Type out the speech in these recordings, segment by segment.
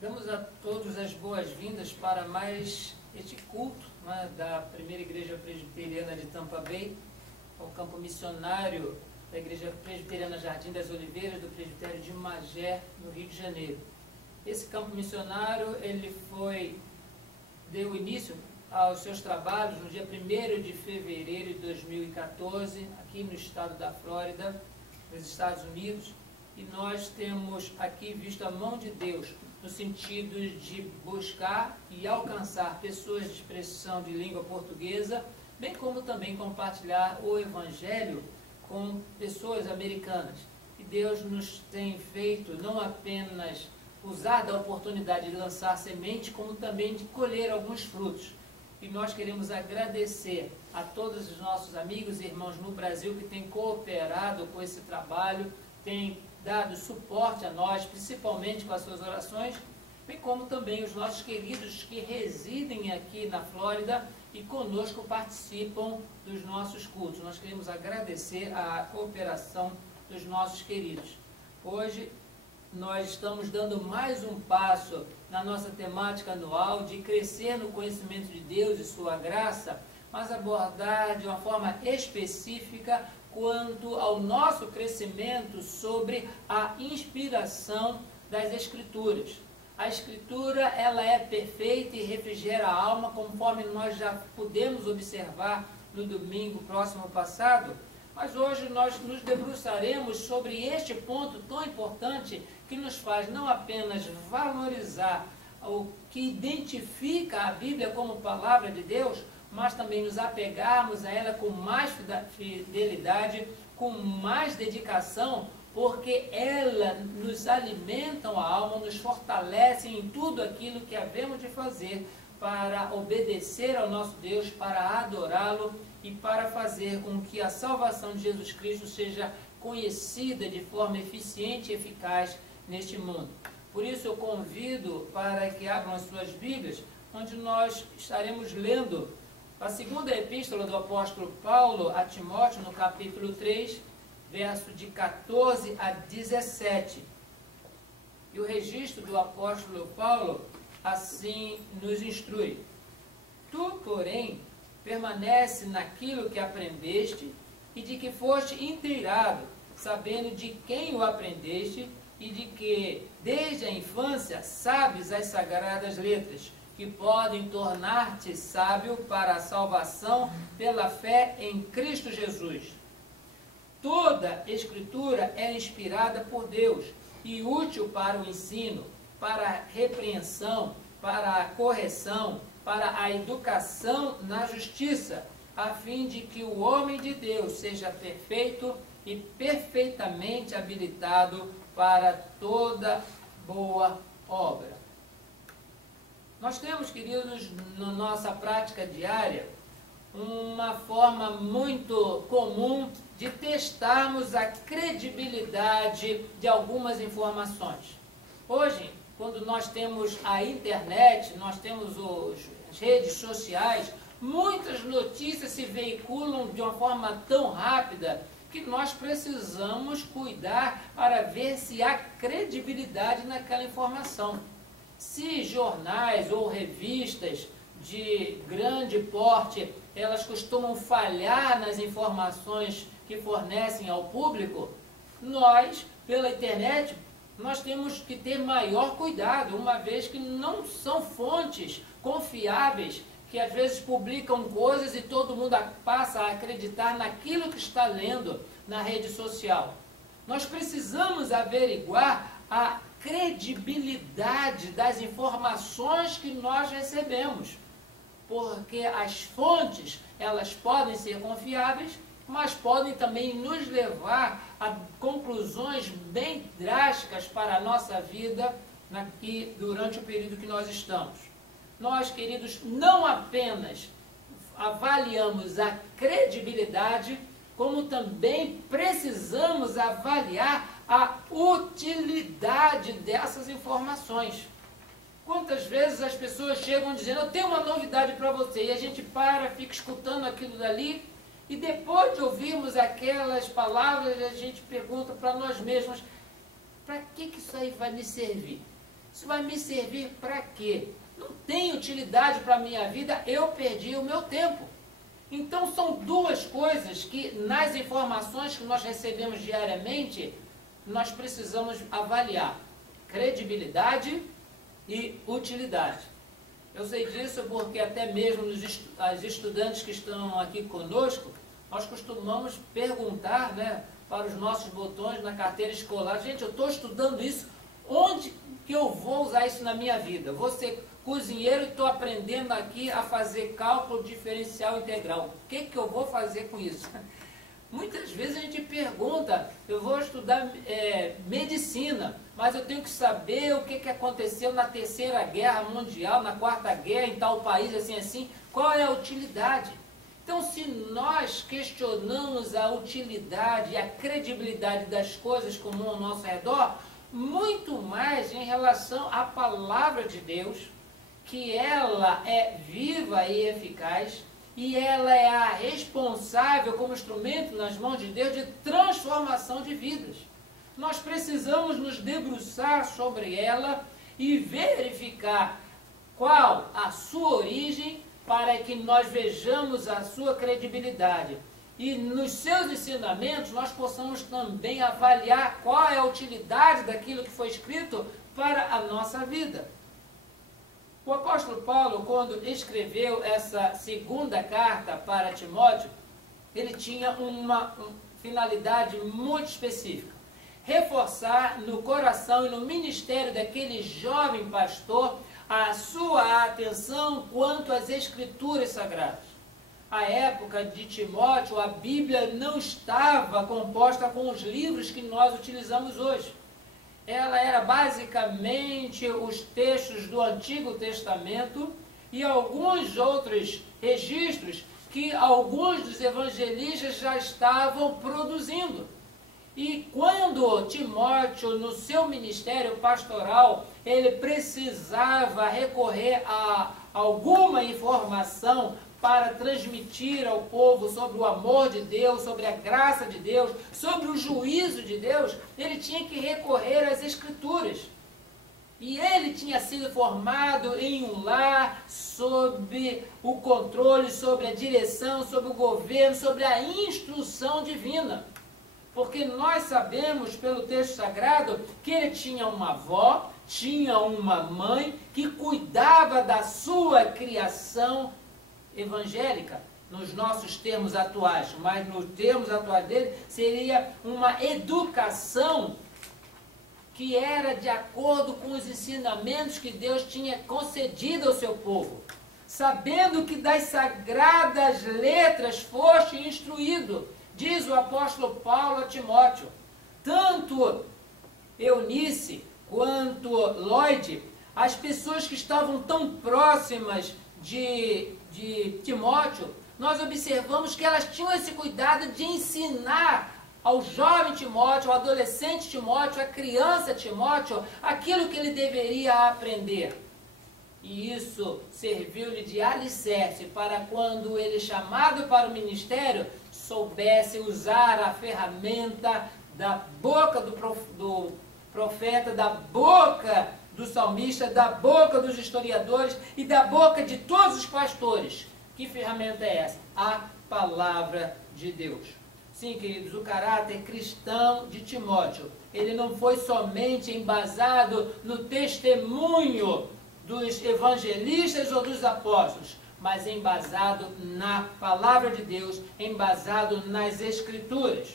Damos a todos as boas-vindas para mais este culto, né, da Primeira Igreja Presbiteriana de Tampa Bay, ao campo missionário da Igreja Presbiteriana Jardim das Oliveiras, do Presbitério de Magé, no Rio de Janeiro. Esse campo missionário, ele deu início aos seus trabalhos no dia 1º de fevereiro de 2014, aqui no estado da Flórida, nos Estados Unidos, e nós temos aqui visto a mão de Deus no sentido de buscar e alcançar pessoas de expressão de língua portuguesa, bem como também compartilhar o Evangelho com pessoas americanas. E Deus nos tem feito não apenas usar da oportunidade de lançar semente, como também de colher alguns frutos. E nós queremos agradecer a todos os nossos amigos e irmãos no Brasil que têm cooperado com esse trabalho, têm dado suporte a nós, principalmente com as suas orações, bem como também os nossos queridos que residem aqui na Flórida e conosco participam dos nossos cultos. Nós queremos agradecer a cooperação dos nossos queridos. Hoje nós estamos dando mais um passo na nossa temática anual de crescer no conhecimento de Deus e sua graça, mas abordar de uma forma específica quanto ao nosso crescimento sobre a inspiração das Escrituras. A Escritura, ela é perfeita e refrigera a alma, conforme nós já pudemos observar no domingo próximo passado, mas hoje nós nos debruçaremos sobre este ponto tão importante que nos faz não apenas valorizar o que identifica a Bíblia como palavra de Deus, mas também nos apegarmos a ela com mais fidelidade, com mais dedicação, porque ela nos alimenta a alma, nos fortalece em tudo aquilo que havemos de fazer para obedecer ao nosso Deus, para adorá-lo e para fazer com que a salvação de Jesus Cristo seja conhecida de forma eficiente e eficaz neste mundo. Por isso eu convido para que abram as suas Bíblias, onde nós estaremos lendo a segunda epístola do apóstolo Paulo a Timóteo, no capítulo 3, verso de 14 a 17. E o registro do apóstolo Paulo assim nos instrui: Tu, porém, permanece naquilo que aprendeste e de que foste inteirado, sabendo de quem o aprendeste e de que, desde a infância, sabes as sagradas letras, que podem tornar-te sábio para a salvação pela fé em Cristo Jesus. Toda Escritura é inspirada por Deus e útil para o ensino, para a repreensão, para a correção, para a educação na justiça, a fim de que o homem de Deus seja perfeito e perfeitamente habilitado para toda boa obra. Nós temos, queridos, na nossa prática diária, uma forma muito comum de testarmos a credibilidade de algumas informações. Hoje, quando nós temos a internet, nós temos as redes sociais, muitas notícias se veiculam de uma forma tão rápida que nós precisamos cuidar para ver se há credibilidade naquela informação. Se jornais ou revistas de grande porte, elas costumam falhar nas informações que fornecem ao público, nós, pela internet, nós temos que ter maior cuidado, uma vez que não são fontes confiáveis, que às vezes publicam coisas e todo mundo passa a acreditar naquilo que está lendo na rede social. Nós precisamos averiguar a credibilidade das informações que nós recebemos, porque as fontes, elas podem ser confiáveis, mas podem também nos levar a conclusões bem drásticas para a nossa vida e durante o período que nós estamos. Nós, queridos, não apenas avaliamos a credibilidade, como também precisamos avaliar a utilidade dessas informações. Quantas vezes as pessoas chegam dizendo: eu tenho uma novidade para você, e a gente fica escutando aquilo dali, e depois de ouvirmos aquelas palavras, a gente pergunta para nós mesmos: para que isso aí vai me servir? Isso vai me servir para quê? Não tem utilidade para a minha vida, eu perdi o meu tempo. Então são duas coisas que nas informações que nós recebemos diariamente, nós precisamos avaliar: credibilidade e utilidade. Eu sei disso porque até mesmo os estudantes que estão aqui conosco, nós costumamos perguntar, né, para os nossos botões na carteira escolar: gente, eu estou estudando isso, onde que eu vou usar isso na minha vida? Vou ser cozinheiro e estou aprendendo aqui a fazer cálculo diferencial integral. O que eu vou fazer com isso? Muitas vezes a gente pergunta: eu vou estudar medicina, mas eu tenho que saber o que aconteceu na Terceira Guerra Mundial, na Quarta Guerra, em tal país, assim, qual é a utilidade? Então, se nós questionamos a utilidade e a credibilidade das coisas comuns ao nosso redor, muito mais em relação à palavra de Deus, que ela é viva e eficaz, e ela é a responsável como instrumento nas mãos de Deus de transformação de vidas. Nós precisamos nos debruçar sobre ela e verificar qual a sua origem, para que nós vejamos a sua credibilidade. E nos seus ensinamentos nós possamos também avaliar qual é a utilidade daquilo que foi escrito para a nossa vida. O apóstolo Paulo, quando escreveu essa segunda carta para Timóteo, ele tinha uma finalidade muito específica: reforçar no coração e no ministério daquele jovem pastor a sua atenção quanto às Escrituras Sagradas. À época de Timóteo, a Bíblia não estava composta com os livros que nós utilizamos hoje. Ela era basicamente os textos do Antigo Testamento e alguns outros registros que alguns dos evangelistas já estavam produzindo. E quando Timóteo, no seu ministério pastoral, ele precisava recorrer a alguma informação para transmitir ao povo sobre o amor de Deus, sobre a graça de Deus, sobre o juízo de Deus, ele tinha que recorrer às Escrituras. E ele tinha sido formado em um lar sob o controle, sobre a direção, sobre o governo, sobre a instrução divina. Porque nós sabemos pelo texto sagrado que ele tinha uma avó, tinha uma mãe que cuidava da sua criação evangélica, nos nossos termos atuais, mas nos termos atuais dele seria uma educação que era de acordo com os ensinamentos que Deus tinha concedido ao seu povo, sabendo que das sagradas letras foste instruído, diz o apóstolo Paulo a Timóteo. Tanto Eunice quanto Lloyd, as pessoas que estavam tão próximas de Timóteo, nós observamos que elas tinham esse cuidado de ensinar ao jovem Timóteo, ao adolescente Timóteo, à criança Timóteo, aquilo que ele deveria aprender. E isso serviu-lhe de alicerce para quando ele, chamado para o ministério, soubesse usar a ferramenta da boca do profeta, da boca do salmista, da boca dos historiadores e da boca de todos os pastores. Que ferramenta é essa? A palavra de Deus. Sim, queridos, o caráter cristão de Timóteo, ele não foi somente embasado no testemunho dos evangelistas ou dos apóstolos, mas embasado na palavra de Deus, embasado nas Escrituras.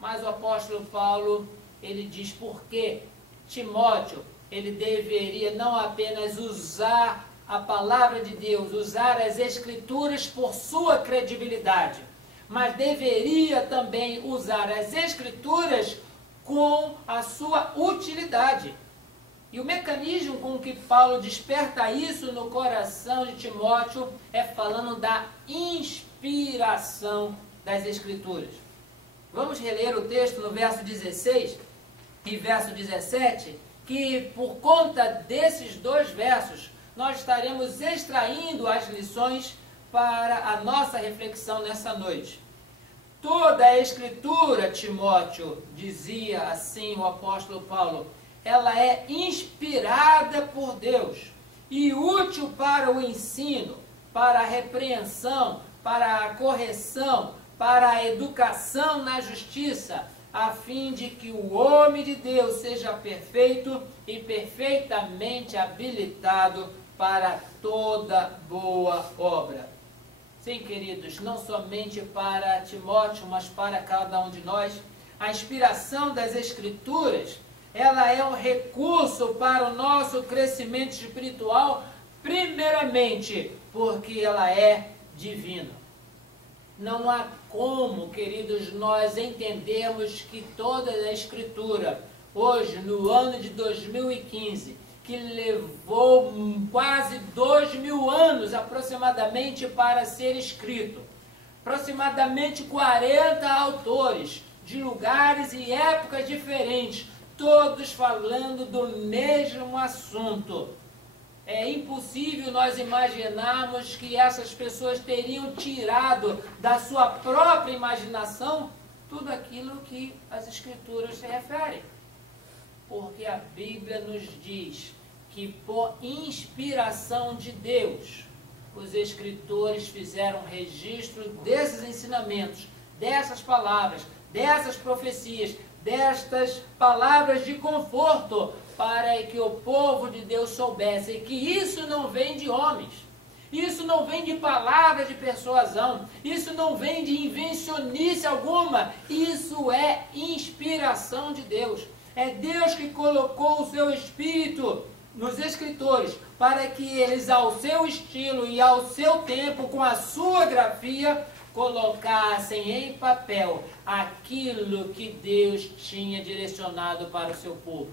Mas o apóstolo Paulo, ele diz por que Timóteo, ele deveria não apenas usar a palavra de Deus, usar as Escrituras por sua credibilidade, mas deveria também usar as Escrituras com a sua utilidade. E o mecanismo com que Paulo desperta isso no coração de Timóteo é falando da inspiração das Escrituras. Vamos reler o texto no verso 16 e verso 17, que por conta desses dois versos, nós estaremos extraindo as lições para a nossa reflexão nessa noite. Toda a Escritura, Timóteo, dizia assim o apóstolo Paulo, ela é inspirada inspirada por Deus e útil para o ensino, para a repreensão, para a correção, para a educação na justiça, a fim de que o homem de Deus seja perfeito e perfeitamente habilitado para toda boa obra. Sim, queridos, não somente para Timóteo, mas para cada um de nós, a inspiração das Escrituras, ela é um recurso para o nosso crescimento espiritual, primeiramente, porque ela é divina. Não há como, queridos, nós entendermos que toda a Escritura, hoje, no ano de 2015, que levou quase 2000 anos aproximadamente para ser escrito, aproximadamente 40 autores, de lugares e épocas diferentes, todos falando do mesmo assunto. É impossível nós imaginarmos que essas pessoas teriam tirado da sua própria imaginação tudo aquilo que as Escrituras se referem. Porque a Bíblia nos diz que por inspiração de Deus, os escritores fizeram registro desses ensinamentos, dessas palavras, dessas profecias, destas palavras de conforto, para que o povo de Deus soubesse que isso não vem de homens, isso não vem de palavras de persuasão, isso não vem de invencionice alguma, isso é inspiração de Deus. É Deus que colocou o seu Espírito nos escritores, para que eles, ao seu estilo e ao seu tempo, com a sua grafia, colocassem em papel aquilo que Deus tinha direcionado para o seu povo.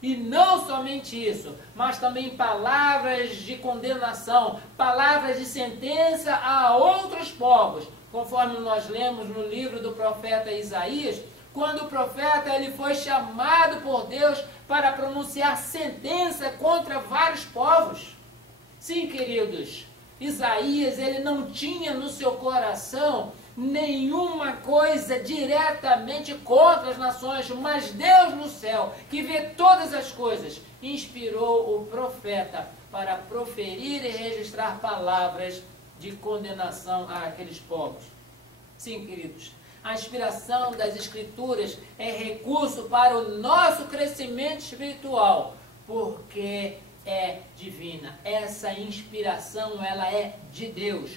E não somente isso, mas também palavras de condenação, palavras de sentença a outros povos, conforme nós lemos no livro do profeta Isaías, quando o profeta ele foi chamado por Deus para pronunciar sentença contra vários povos. Sim, queridos, Isaías ele não tinha no seu coração nenhuma coisa diretamente contra as nações, mas Deus no céu, que vê todas as coisas, inspirou o profeta para proferir e registrar palavras de condenação àqueles povos. Sim, queridos, a inspiração das Escrituras é recurso para o nosso crescimento espiritual, porque é divina. Essa inspiração, ela é de Deus.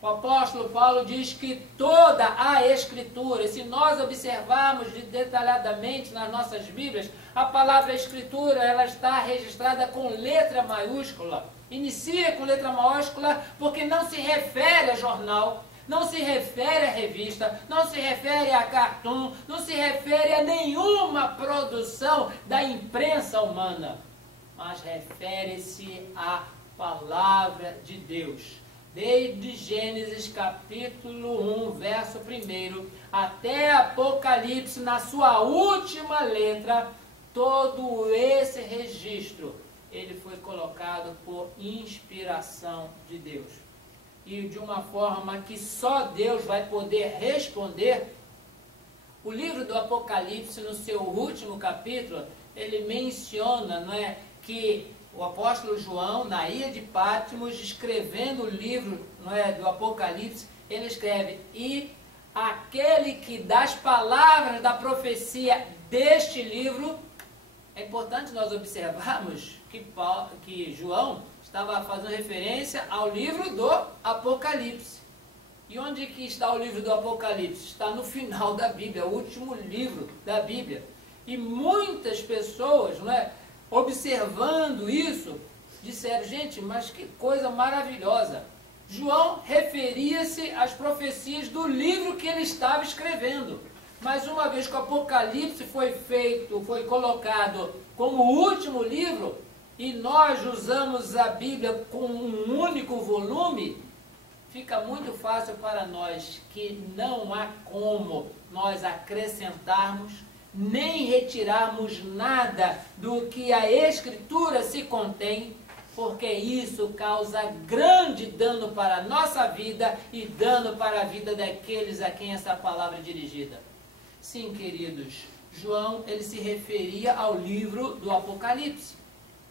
O apóstolo Paulo diz que toda a Escritura, se nós observarmos detalhadamente nas nossas Bíblias, a palavra Escritura, ela está registrada com letra maiúscula. Inicia com letra maiúscula porque não se refere a jornal, não se refere a revista, não se refere a cartoon, não se refere a nenhuma produção da imprensa humana, mas refere-se à palavra de Deus. Desde Gênesis capítulo 1, verso 1, até Apocalipse, na sua última letra, todo esse registro, ele foi colocado por inspiração de Deus. E de uma forma que só Deus vai poder responder. O livro do Apocalipse, no seu último capítulo, ele menciona, não é, que o apóstolo João, na ilha de Patmos, escrevendo o livro, não é, do Apocalipse, ele escreve: e aquele que das palavras da profecia deste livro. É importante nós observarmos que João estava fazendo referência ao livro do Apocalipse. E onde que está o livro do Apocalipse? Está no final da Bíblia, o último livro da Bíblia. E muitas pessoas, não é, observando isso, disseram: gente, mas que coisa maravilhosa. João referia-se às profecias do livro que ele estava escrevendo. Mas uma vez que o Apocalipse foi colocado como o último livro, e nós usamos a Bíblia com um único volume, fica muito fácil para nós que não há como nós acrescentarmos nem retirarmos nada do que a Escritura se contém, porque isso causa grande dano para a nossa vida e dano para a vida daqueles a quem essa palavra é dirigida. Sim, queridos, João ele se referia ao livro do Apocalipse.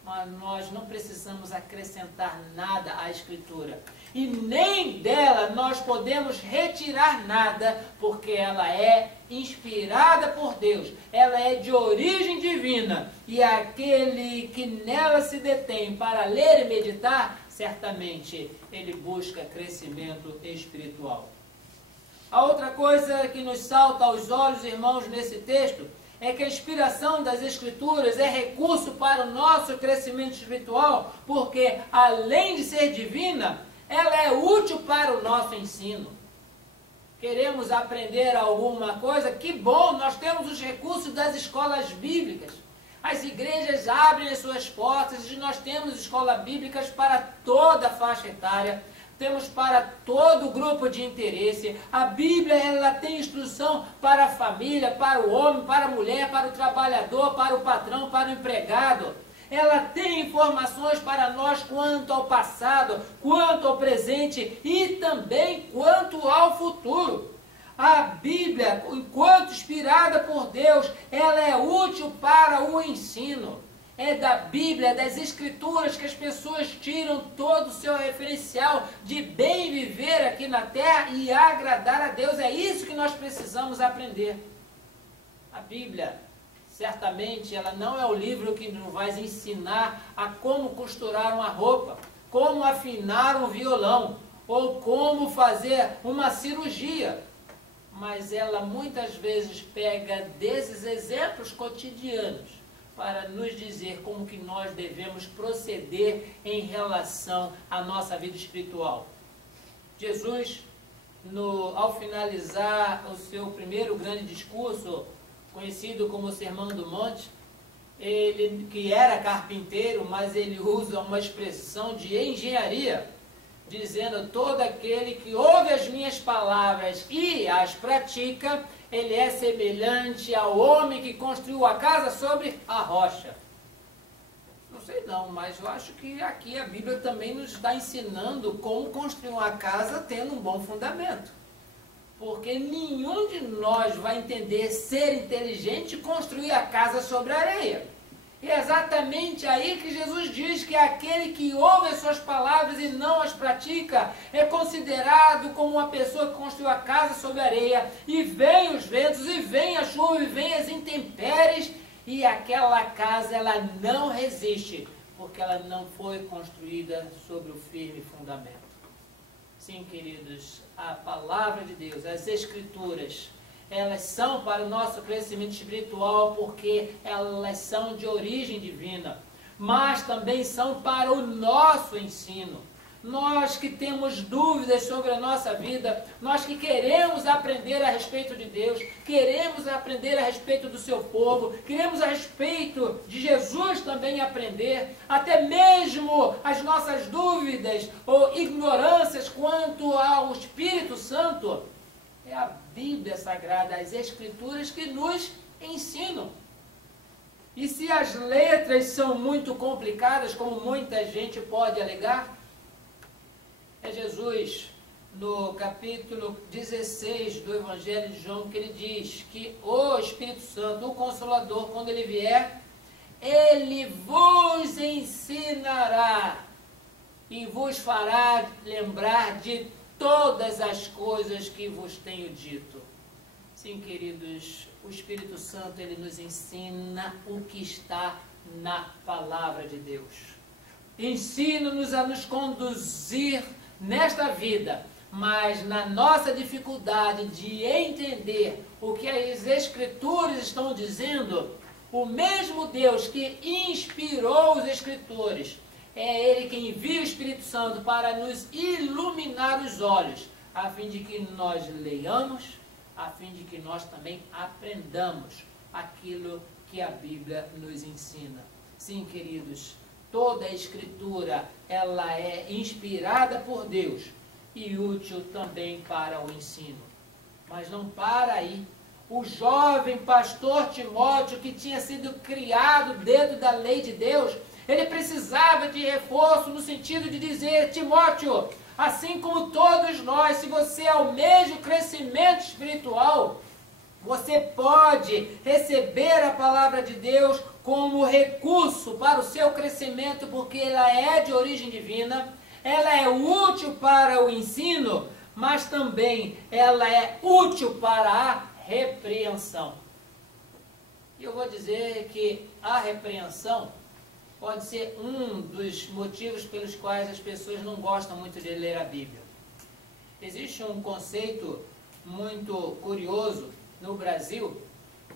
mas nós não precisamos acrescentar nada à Escritura. E nem dela nós podemos retirar nada, porque ela é inspirada por Deus. Ela é de origem divina. E aquele que nela se detém para ler e meditar, certamente ele busca crescimento espiritual. A outra coisa que nos salta aos olhos, irmãos, nesse texto, é que a inspiração das Escrituras é recurso para o nosso crescimento espiritual, porque além de ser divina, ela é útil para o nosso ensino. Queremos aprender alguma coisa? Que bom, nós temos os recursos das escolas bíblicas. As igrejas abrem as suas portas e nós temos escolas bíblicas para toda a faixa etária. Temos para todo o grupo de interesse. A Bíblia, ela tem instrução para a família, para o homem, para a mulher, para o trabalhador, para o patrão, para o empregado. Ela tem informações para nós quanto ao passado, quanto ao presente e também quanto ao futuro. A Bíblia, enquanto inspirada por Deus, ela é útil para o ensino. É da Bíblia, das Escrituras, que as pessoas tiram todo o seu referencial de bem viver aqui na terra e agradar a Deus. É isso que nós precisamos aprender. A Bíblia, certamente, ela não é o livro que nos vai ensinar a como costurar uma roupa, como afinar um violão, ou como fazer uma cirurgia. Mas ela muitas vezes pega desses exemplos cotidianos para nos dizer como que nós devemos proceder em relação à nossa vida espiritual. Jesus, ao finalizar o seu primeiro grande discurso, conhecido como Sermão do Monte, ele que era carpinteiro, mas ele usa uma expressão de engenharia, dizendo: todo aquele que ouve as minhas palavras e as pratica, ele é semelhante ao homem que construiu a casa sobre a rocha. Não sei não, mas eu acho que aqui a Bíblia também nos está ensinando como construir uma casa tendo um bom fundamento. Porque nenhum de nós vai entender ser inteligente e construir a casa sobre a areia. E é exatamente aí que Jesus diz que aquele que ouve as suas palavras e não as pratica é considerado como uma pessoa que construiu a casa sobre a areia, e vem os ventos, e vem a chuva, e vem as intempéries, e aquela casa ela não resiste, porque ela não foi construída sobre o firme fundamento. Sim, queridos, a palavra de Deus, as Escrituras, elas são para o nosso crescimento espiritual porque elas são de origem divina, mas também são para o nosso ensino. Nós que temos dúvidas sobre a nossa vida, nós que queremos aprender a respeito de Deus, queremos aprender a respeito do seu povo, queremos a respeito de Jesus também aprender, até mesmo as nossas dúvidas ou ignorâncias quanto ao Espírito Santo, é a Bíblia Sagrada, as Escrituras que nos ensinam. E se as letras são muito complicadas, como muita gente pode alegar, é Jesus, no capítulo 16 do Evangelho de João, que ele diz que o Espírito Santo, o Consolador, quando ele vier, ele vos ensinará e vos fará lembrar de todas as coisas que vos tenho dito. Sim, queridos, o Espírito Santo, ele nos ensina o que está na palavra de Deus. Ensina-nos a nos conduzir nesta vida, mas na nossa dificuldade de entender o que as Escrituras estão dizendo, o mesmo Deus que inspirou os Escritores, é Ele quem envia o Espírito Santo para nos iluminar os olhos, a fim de que nós leiamos, a fim de que nós também aprendamos aquilo que a Bíblia nos ensina. Sim, queridos, toda a Escritura, ela é inspirada por Deus e útil também para o ensino. Mas não para aí. O jovem pastor Timóteo, que tinha sido criado dentro da lei de Deus, ele precisava de reforço no sentido de dizer: Timóteo, assim como todos nós, se você almeja o crescimento espiritual, você pode receber a palavra de Deus como recurso para o seu crescimento, porque ela é de origem divina, ela é útil para o ensino, mas também ela é útil para a repreensão. E eu vou dizer que a repreensão pode ser um dos motivos pelos quais as pessoas não gostam muito de ler a Bíblia. Existe um conceito muito curioso no Brasil,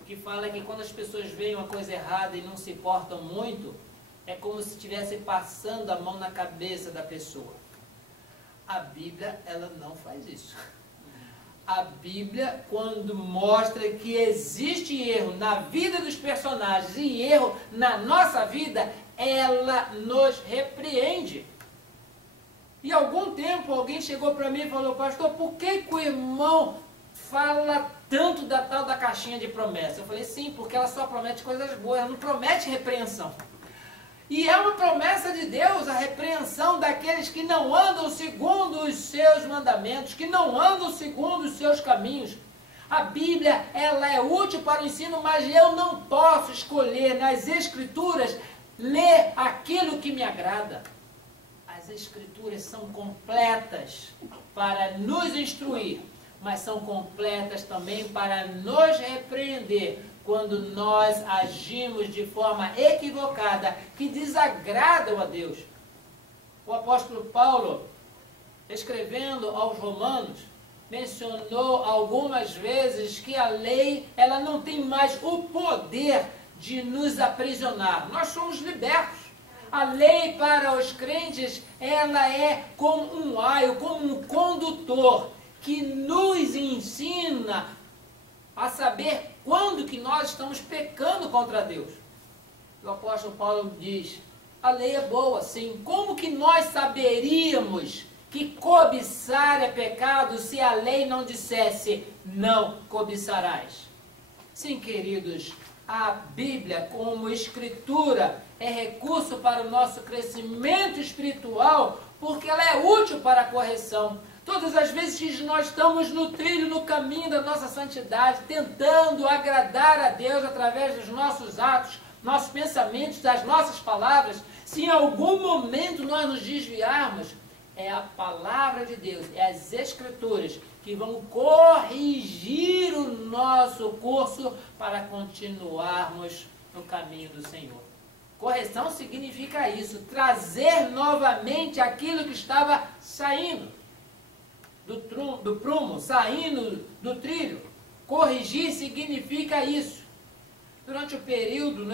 que fala que quando as pessoas veem uma coisa errada e não se portam muito, é como se estivesse passando a mão na cabeça da pessoa. A Bíblia, ela não faz isso. A Bíblia, quando mostra que existe erro na vida dos personagens e erro na nossa vida, ela nos repreende. E há algum tempo alguém chegou para mim e falou: pastor, por que o irmão fala tanto da tal da caixinha de promessa? Eu falei: sim, porque ela só promete coisas boas, ela não promete repreensão. E é uma promessa de Deus a repreensão daqueles que não andam segundo os seus mandamentos, que não andam segundo os seus caminhos. A Bíblia, ela é útil para o ensino, mas eu não posso escolher nas Escrituras ler aquilo que me agrada. As Escrituras são completas para nos instruir, mas são completas também para nos repreender quando nós agimos de forma equivocada, que desagradam a Deus. O apóstolo Paulo, escrevendo aos Romanos, mencionou algumas vezes que a lei, ela não tem mais o poder de nos aprisionar. Nós somos libertos. A lei para os crentes, ela é como um aio, como um condutor, que nos ensina a saber quando que nós estamos pecando contra Deus. O apóstolo Paulo diz: a lei é boa, sim. Como que nós saberíamos que cobiçar é pecado se a lei não dissesse: não cobiçarás? Sim, queridos, a Bíblia como escritura é recurso para o nosso crescimento espiritual, porque ela é útil para a correção. Todas as vezes que nós estamos no trilho, no caminho da nossa santidade, tentando agradar a Deus através dos nossos atos, nossos pensamentos, das nossas palavras, se em algum momento nós nos desviarmos, é a palavra de Deus, é as Escrituras que vão corrigir o nosso curso para continuarmos no caminho do Senhor. Correção significa isso, trazer novamente aquilo que estava saindo do prumo, saindo do trilho. Corrigir significa isso. Durante o período,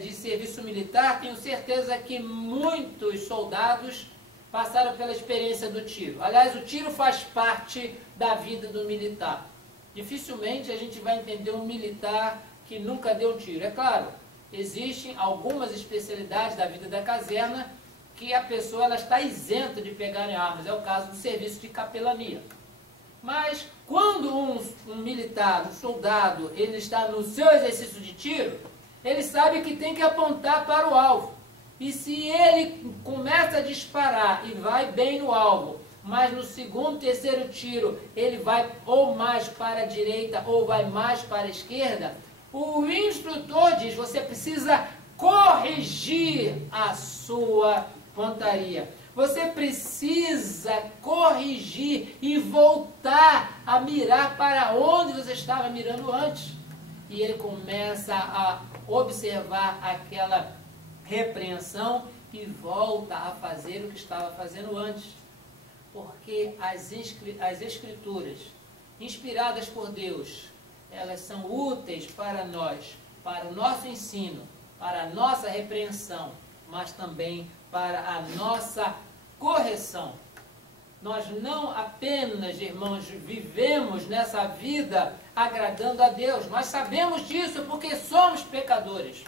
de serviço militar, tenho certeza que muitos soldados passaram pela experiência do tiro. Aliás, o tiro faz parte da vida do militar. Dificilmente a gente vai entender um militar que nunca deu um tiro. É claro, existem algumas especialidades da vida da caserna que a pessoa ela está isenta de pegar em armas. É o caso do serviço de capelania. Mas quando um militar, um soldado, ele está no seu exercício de tiro, ele sabe que tem que apontar para o alvo. E se ele começa a disparar e vai bem no alvo, mas no segundo, terceiro tiro ele vai ou mais para a direita ou vai mais para a esquerda, o instrutor diz: você precisa corrigir a sua pontaria. Você precisa corrigir e voltar a mirar para onde você estava mirando antes. E ele começa a observar aquela repreensão e volta a fazer o que estava fazendo antes. Porque as Escrituras, inspiradas por Deus, elas são úteis para nós, para o nosso ensino, para a nossa repreensão, mas também para a nossa correção. Nós não apenas, irmãos, vivemos nessa vida agradando a Deus. Nós sabemos disso porque somos pecadores.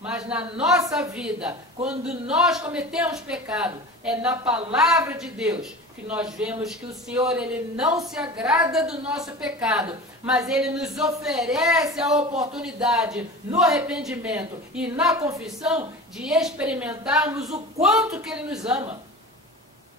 Mas na nossa vida, quando nós cometemos pecado, é na palavra de Deus que nós vemos que o Senhor, ele não se agrada do nosso pecado, mas ele nos oferece a oportunidade no arrependimento e na confissão de experimentarmos o quanto que ele nos ama.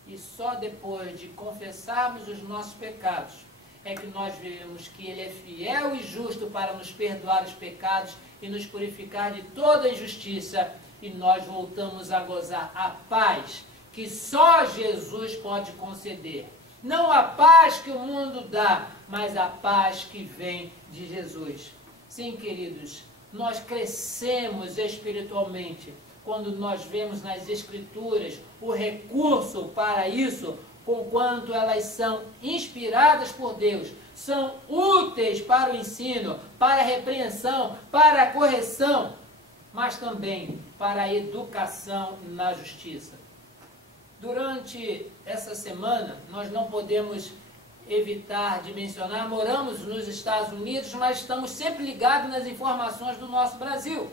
E só depois de confessarmos os nossos pecados é que nós vemos que Ele é fiel e justo para nos perdoar os pecados e nos purificar de toda injustiça, e nós voltamos a gozar a paz que só Jesus pode conceder. Não a paz que o mundo dá, mas a paz que vem de Jesus. Sim, queridos, nós crescemos espiritualmente quando nós vemos nas Escrituras o recurso para isso, conquanto elas são inspiradas por Deus, são úteis para o ensino, para a repreensão, para a correção, mas também para a educação na justiça. Durante essa semana, nós não podemos evitar de mencionar, moramos nos Estados Unidos, mas estamos sempre ligados nas informações do nosso Brasil.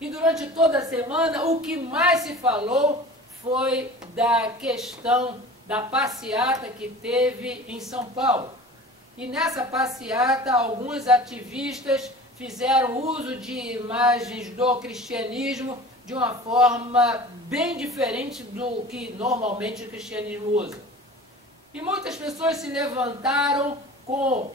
E durante toda a semana, o que mais se falou foi da questão da passeata que teve em São Paulo. E nessa passeata, alguns ativistas fizeram uso de imagens do cristianismo de uma forma bem diferente do que normalmente o cristianismo usa. E muitas pessoas se levantaram com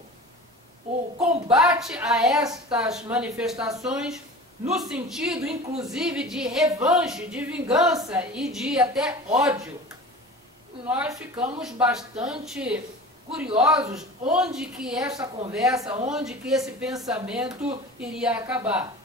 o combate a estas manifestações, no sentido, inclusive, de revanche, de vingança e de até ódio. Nós ficamos bastante curiosos onde que essa conversa, onde que esse pensamento iria acabar.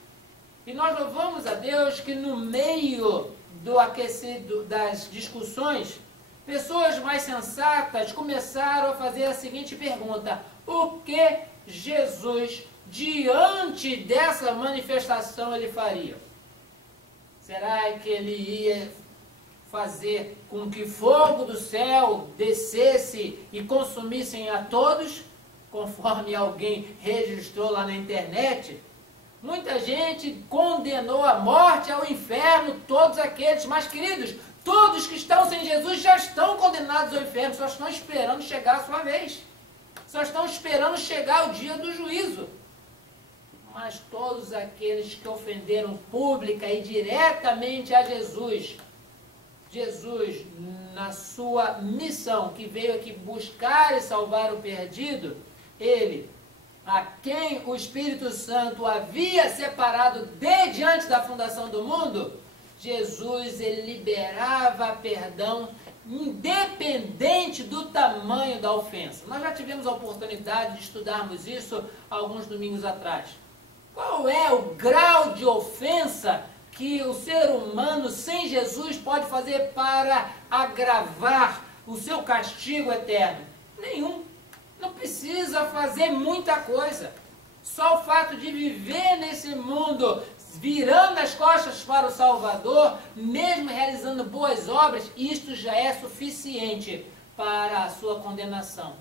E nós louvamos a Deus que no meio do aquecido das discussões, pessoas mais sensatas começaram a fazer a seguinte pergunta: o que Jesus, diante dessa manifestação, ele faria? Será que ele ia fazer com que fogo do céu descesse e consumissem a todos, conforme alguém registrou lá na internet? Muita gente condenou à morte, ao inferno, todos aqueles, mas queridos, todos que estão sem Jesus já estão condenados ao inferno, só estão esperando chegar a sua vez, só estão esperando chegar o dia do juízo. Mas todos aqueles que ofenderam pública e diretamente a Jesus, Jesus, na sua missão, que veio aqui buscar e salvar o perdido, ele, a quem o Espírito Santo havia separado desde antes da fundação do mundo, Jesus, ele liberava perdão independente do tamanho da ofensa. Nós já tivemos a oportunidade de estudarmos isso alguns domingos atrás. Qual é o grau de ofensa que o ser humano sem Jesus pode fazer para agravar o seu castigo eterno? Nenhum. Não precisa fazer muita coisa. Só o fato de viver nesse mundo, virando as costas para o Salvador, mesmo realizando boas obras, isto já é suficiente para a sua condenação.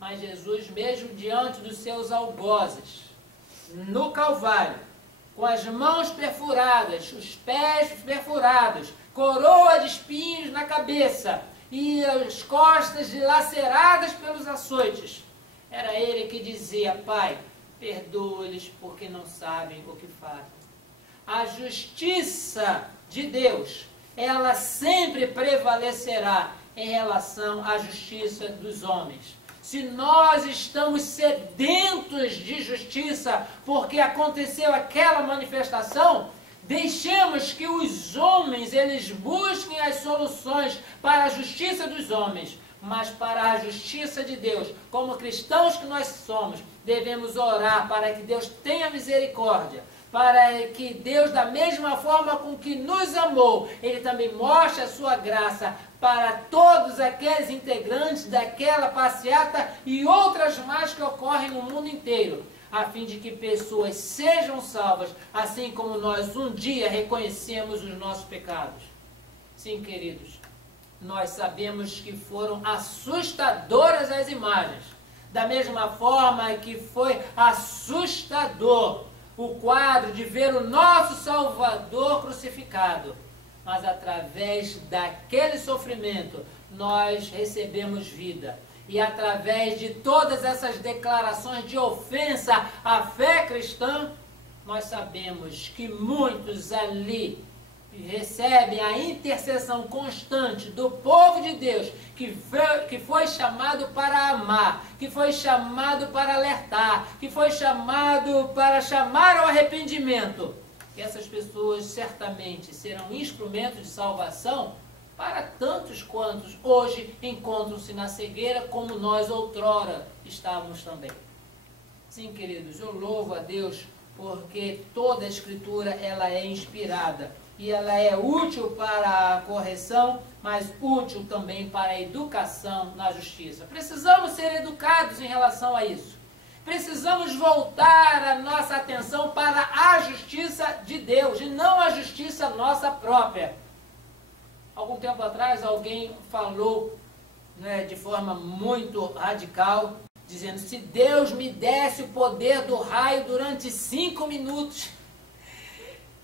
Mas Jesus, mesmo diante dos seus algozes, no Calvário, com as mãos perfuradas, os pés perfurados, coroa de espinhos na cabeça e as costas dilaceradas pelos açoites, era ele que dizia: Pai, perdoa-lhes porque não sabem o que fazem. A justiça de Deus, ela sempre prevalecerá em relação à justiça dos homens. Se nós estamos sedentos de justiça porque aconteceu aquela manifestação, deixemos que os homens, eles busquem as soluções para a justiça dos homens, mas para a justiça de Deus. Como cristãos que nós somos, devemos orar para que Deus tenha misericórdia, para que Deus, da mesma forma com que nos amou, Ele também mostre a sua graça para todos aqueles integrantes daquela passeata e outras mais que ocorrem no mundo inteiro, a fim de que pessoas sejam salvas, assim como nós um dia reconhecemos os nossos pecados. Sim, queridos, nós sabemos que foram assustadoras as imagens, da mesma forma que foi assustador o quadro de ver o nosso Salvador crucificado. Mas através daquele sofrimento, nós recebemos vida. E através de todas essas declarações de ofensa à fé cristã, nós sabemos que muitos ali e recebem a intercessão constante do povo de Deus, que foi chamado para amar, que foi chamado para alertar, que foi chamado para chamar ao arrependimento, que essas pessoas certamente serão instrumentos de salvação para tantos quantos hoje encontram-se na cegueira, como nós outrora estávamos também. Sim, queridos, eu louvo a Deus porque toda a Escritura ela é inspirada e ela é útil para a correção, mas útil também para a educação na justiça. Precisamos ser educados em relação a isso. Precisamos voltar a nossa atenção para a justiça de Deus e não a justiça nossa própria. Algum tempo atrás alguém falou, né, de forma muito radical, dizendo: se Deus me desse o poder do raio durante 5 minutos.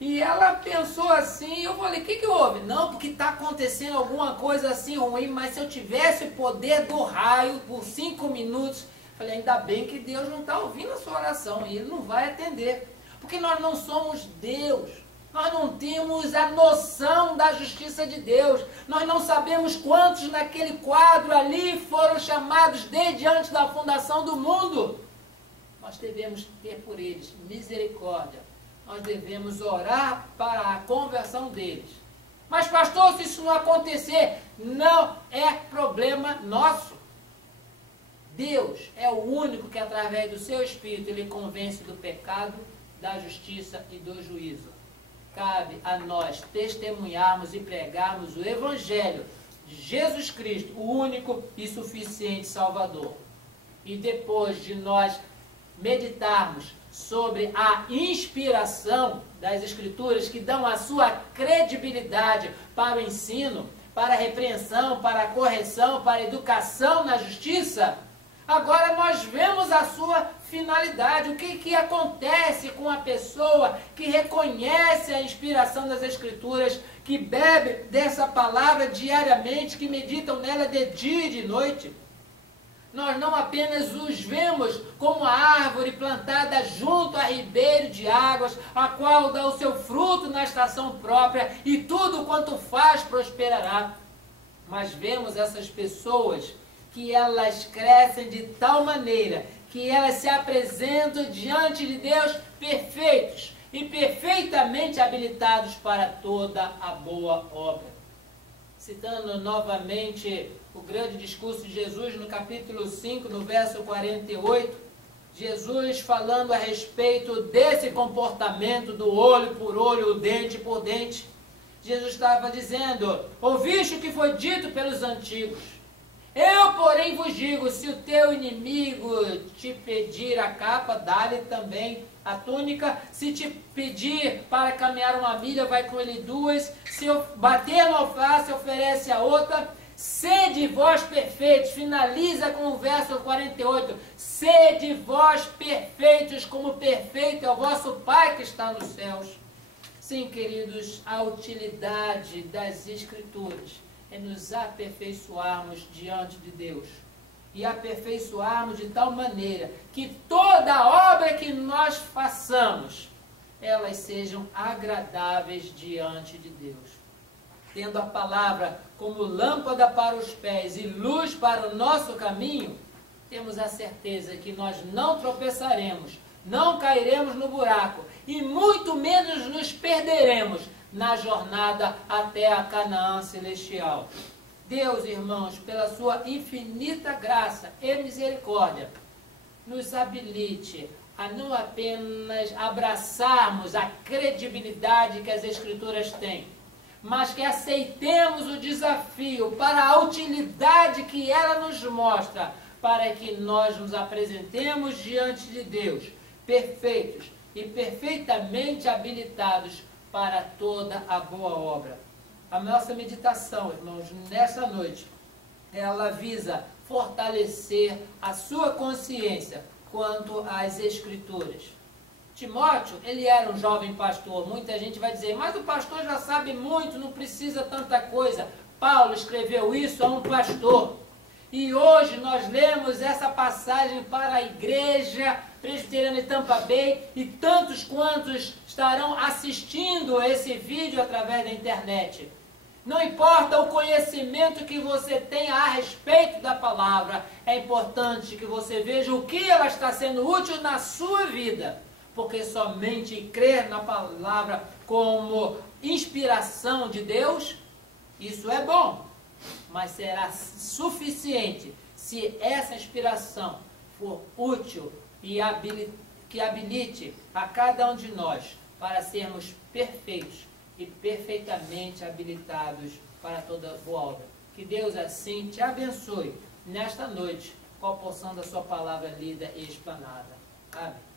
E ela pensou assim, eu falei: o que houve? Não, porque está acontecendo alguma coisa assim ruim, mas se eu tivesse o poder do raio por 5 minutos, falei: ainda bem que Deus não está ouvindo a sua oração e Ele não vai atender. Porque nós não somos Deus. Nós não temos a noção da justiça de Deus. Nós não sabemos quantos naquele quadro ali foram chamados desde antes da fundação do mundo. Nós devemos ter por eles misericórdia. Nós devemos orar para a conversão deles. Mas, pastor, se isso não acontecer, não é problema nosso. Deus é o único que, através do seu Espírito, Ele convence do pecado, da justiça e do juízo. Cabe a nós testemunharmos e pregarmos o Evangelho de Jesus Cristo, o único e suficiente Salvador. E depois de nós meditarmos sobre a inspiração das Escrituras, que dão a sua credibilidade para o ensino, para a repreensão, para a correção, para a educação na justiça, agora nós vemos a sua finalidade. O que acontece com a pessoa que reconhece a inspiração das Escrituras, que bebe dessa palavra diariamente, que meditam nela de dia e de noite? Nós não apenas os vemos como a árvore plantada junto a ribeiro de águas, a qual dá o seu fruto na estação própria e tudo quanto faz prosperará, mas vemos essas pessoas que elas crescem de tal maneira que elas se apresentam diante de Deus perfeitos e perfeitamente habilitados para toda a boa obra. Citando novamente o grande discurso de Jesus no capítulo 5, no verso 48, Jesus falando a respeito desse comportamento do olho por olho, o dente por dente, Jesus estava dizendo: ouviste o que foi dito pelos antigos. Eu, porém, vos digo, se o teu inimigo te pedir a capa, dá-lhe também a túnica. Se te pedir para caminhar 1 milha, vai com ele 2. Se bater no alface, oferece a outra. Sede vós perfeitos. Finaliza com o verso 48. Sede vós perfeitos, como perfeito é o vosso Pai que está nos céus. Sim, queridos, a utilidade das Escrituras é nos aperfeiçoarmos diante de Deus. E aperfeiçoarmos de tal maneira que toda obra que nós façamos, elas sejam agradáveis diante de Deus. Tendo a palavra como lâmpada para os pés e luz para o nosso caminho, temos a certeza que nós não tropeçaremos, não cairemos no buraco e muito menos nos perderemos na jornada até a Canaã celestial. Deus, irmãos, pela sua infinita graça e misericórdia, nos habilite a não apenas abraçarmos a credibilidade que as Escrituras têm, mas que aceitemos o desafio para a utilidade que ela nos mostra, para que nós nos apresentemos diante de Deus, perfeitos e perfeitamente habilitados para toda a boa obra. A nossa meditação, irmãos, nessa noite, ela visa fortalecer a sua consciência quanto às Escrituras. Timóteo, ele era um jovem pastor. Muita gente vai dizer: mas o pastor já sabe muito, não precisa tanta coisa. Paulo escreveu isso a um pastor E hoje nós lemos essa passagem para a Igreja Presbiteriana de Tampa Bay e tantos quantos estarão assistindo esse vídeo através da internet. Não importa o conhecimento que você tenha a respeito da palavra, é importante que você veja o que ela está sendo útil na sua vida. Porque somente crer na palavra como inspiração de Deus, isso é bom. Mas será suficiente se essa inspiração for útil e que habilite a cada um de nós para sermos perfeitos e perfeitamente habilitados para toda boa obra. Que Deus assim te abençoe nesta noite com a porção da sua palavra lida e explanada. Amém.